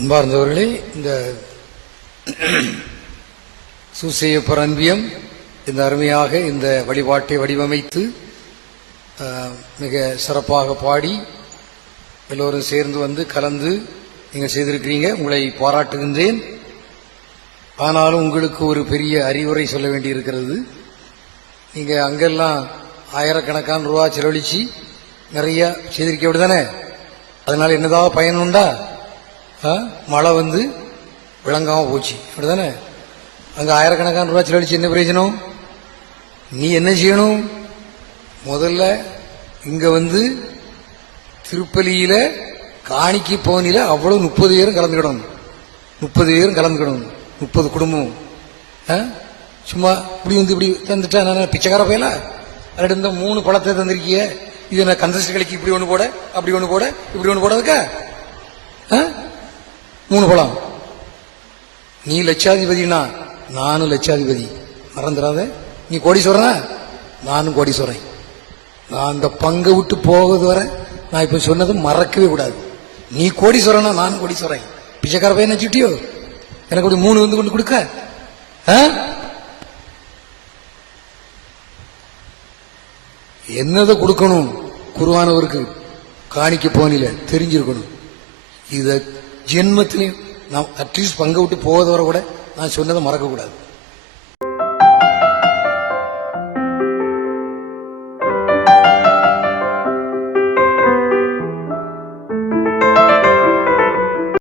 அன்பார்ந்தவர்களே இந்த சூசையப்பர் பரன்பியம் இந்த அருமையாக இந்த வழிபாட்டை வடிவமைத்து மிக சிறப்பாக பாடி எல்லோரும் சேர்ந்து வந்து கலந்து நீங்கள் செய்திருக்கிறீங்க உங்களை பாராட்டுகின்றேன். ஆனாலும் உங்களுக்கு ஒரு பெரிய அறிவுரை சொல்ல வேண்டியிருக்கிறது. நீங்கள் அங்கெல்லாம் ஆயிரக்கணக்கான ரூபா செலவழித்து நிறைய செய்திருக்க அப்படிதானே அதனால் என்னதாவது பயன் உண்டா? மழை வந்து விளங்காம போச்சு. அப்படிதானே? அங்கே ஆயிரக்கணக்கான ரூபா செலவழிச்சு என்ன பிரயோஜனம்? நீ என்ன செய்யணும்? முதல்ல இங்க வந்து திருப்பலியில காணிக்கு போனியில் அவ்வளவு முப்பது பேரும் கலந்துக்கிடணும். முப்பது பேரும் கலந்துக்கிடணும். முப்பது குடும்பம் ஆ? சும்மா இப்படி வந்து இப்படி தந்துட்டா நான் பிச்சைக்கார போயில அதில் இந்த மூணு பழத்தை தந்திருக்கிய. இது நான் கந்தசு கழிக்கு இப்படி ஒன்று போட? அப்படி ஒன்று போட? இப்படி ஒன்று போடாதுக்கா? ஆ? மூணு குளம் நீ லட்சாதிபதினா நானும் லட்சாதிபதி. மறந்துடாத. நீ கோடீஸ்வரனா? நானும் கோடி சொல்றேன் நான் அந்த பங்கை விட்டு போகிறது வரை நான் இப்ப சொன்னது மறக்கவே கூடாது. நீ கோடி சொல்றனா நானும் கோடீஸ்வரன். பிச்சைக்கார பையன் சுட்டியோ எனக்கு ஒரு மூணு வந்து கொண்டு கொடுக்க. ஆ? என்னதை கொடுக்கணும்? குருவானவருக்கு காணிக்க போனில தெரிஞ்சிருக்கணும். இதை ஜென்மத்திலையும் நான் அட்லீஸ்ட் பங்கை விட்டு போவதை கூட நான் சொன்னதை மறக்கக்கூடாது.